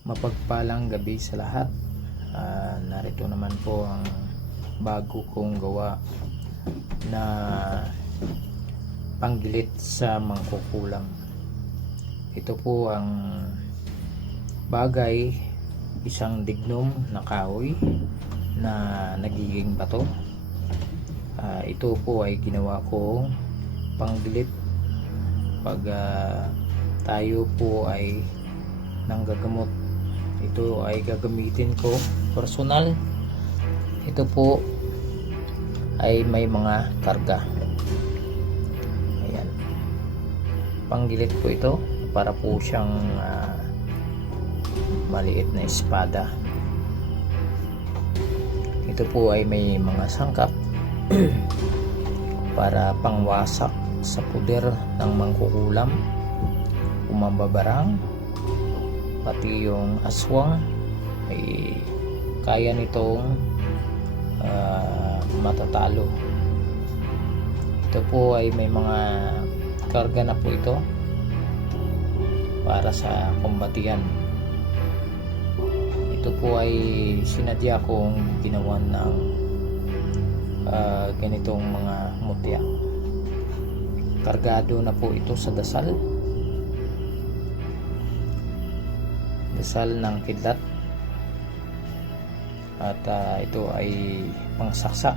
Mapagpalang gabi sa lahat. Narito naman po ang bago kong gawa na panggilit sa mangkukulam. Ito po ang bagay, isang dignom na kahoy na nagiging bato. Ito po ay ginawa ko panggilit pag tayo po ay nanggagamot. Ito ay gagamitin ko personal. Ito po ay may mga karga. Ayan, panggilit po ito para po siyang maliit na espada. Ito po ay may mga sangkap para pangwasak sa puder ng mangkukulam, umambabarang, pati yung aswang ay kaya nitong matatalo. Ito po ay may mga karga na po ito para sa kumbatian. Ito po ay sinadya kong ginawan ng ganitong mga mutya. Kargado na po ito sa dasal ng kidlat, at ito ay pangsaksak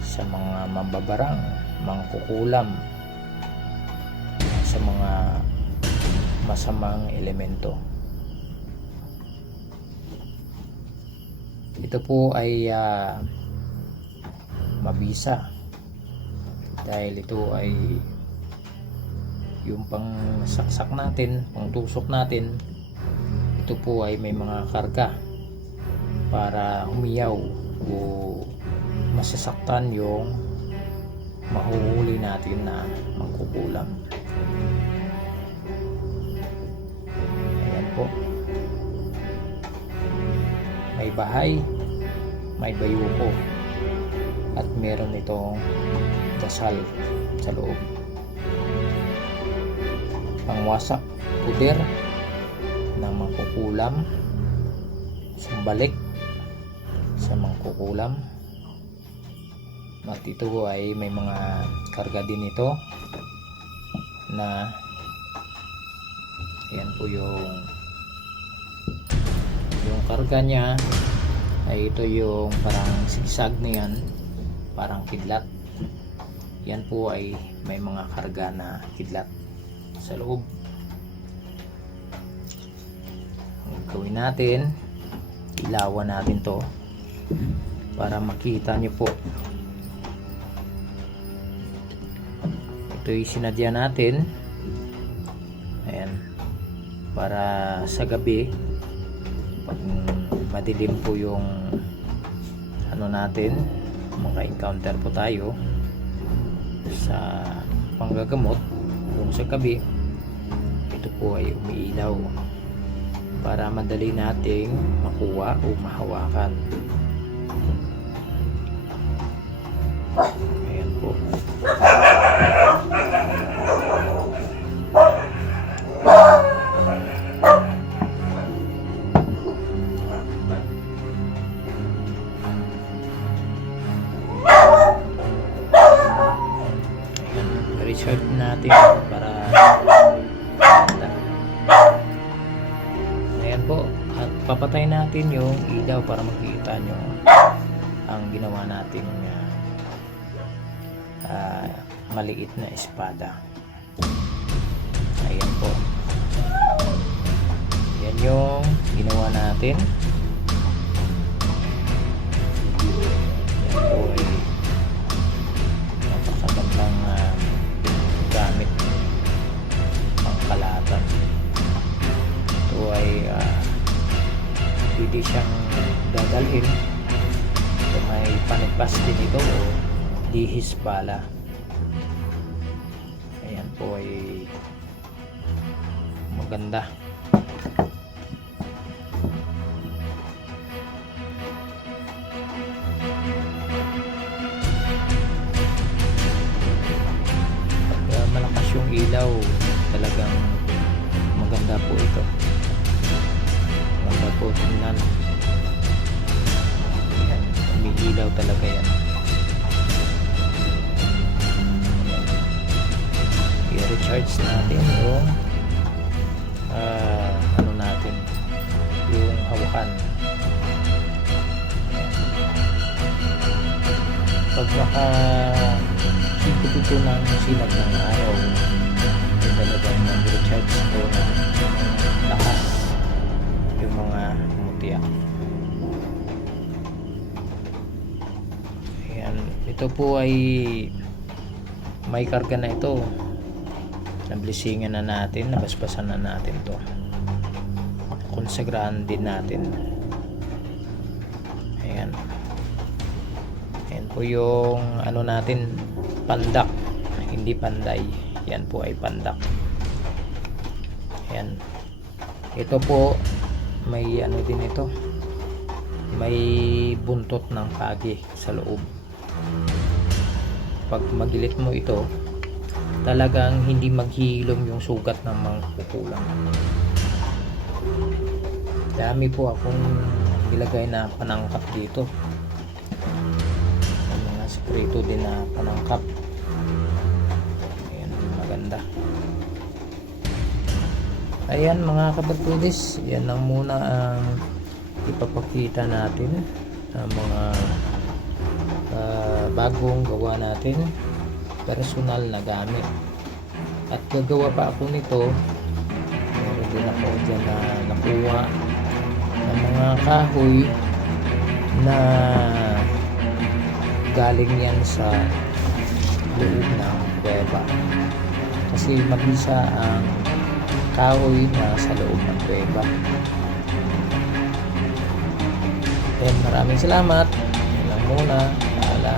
sa mga mambabarang, mangkukulam, sa mga masamang elemento. Ito po ay mabisa dahil ito ay yung pangsaksak natin, pangtusok natin. Ito po ay may mga karga para humiyaw o masasaktan yung mahuhuli natin na mangkukulam. Ayan po, may bahay, may bayuko, at meron itong dasal sa loob. Pangwasak puder ng mangkukulam, sumbalik sa mangkukulam, at ito ay may mga karga din ito na ayan po yung karga niya ay ito yung parang sigsag na yan, parang kidlat. Yan po ay may mga karga na kidlat sa loob. Ang gawin natin, ilawan natin to para makita nyo po. Ito yung sinadya natin, ayan, para sa gabi pag madilim po yung ano natin, maka-encounter po tayo sa panggagamot kung sa gabi, ito po ay umiilaw para madali nating makuha o mahawakan. Ayan po. Research natin para ayan po, at papatay natin yung ilaw para makikita nyo ang ginawa natin maliit na espada. Ayan po, yan yung ginawa natin. Yan po ay napakagandang gamit pangkalatan. Ito ay pwede siyang dadalhin so may panagpas din ito o dihis pala. Ayan po ay maganda. Pag malakas yung ilaw, talagang maganda po ito. tingnan. Yan, umiilaw talaga yan. I-recharge natin yung ano natin, yung hawakan. Pag makahigit ito ng sinag ng araw, ito talagang mag-recharge ito na lakas yung mga mutya. Ayan, ito po ay may karga na ito. Nablisingan na natin, nabasbasan na natin to, konsagrahan din natin. Ayan, ayan po yung ano natin, pandak, hindi panday. Yan po ay pandak. Ayan, ito po may ano din ito, may buntot ng pagi sa loob. Pag magilit mo ito, talagang hindi maghihilom yung sugat ng mga kukulang. Dami po akong ilagay na panangkap dito, may mga sekreto din na panangkap. Ayan, maganda. Ayan mga kabartudis, yan lang muna ang ipapakita natin ng mga bagong gawa natin, personal na gamit. At gagawa pa ako nito, meron din ako dyan na nakuha ng mga kahoy na galing yan sa loob ng kuweba, kasi mabisa ang kahoy na sa loob ng kuweba. Maraming salamat. Yan lang muna. Paalam.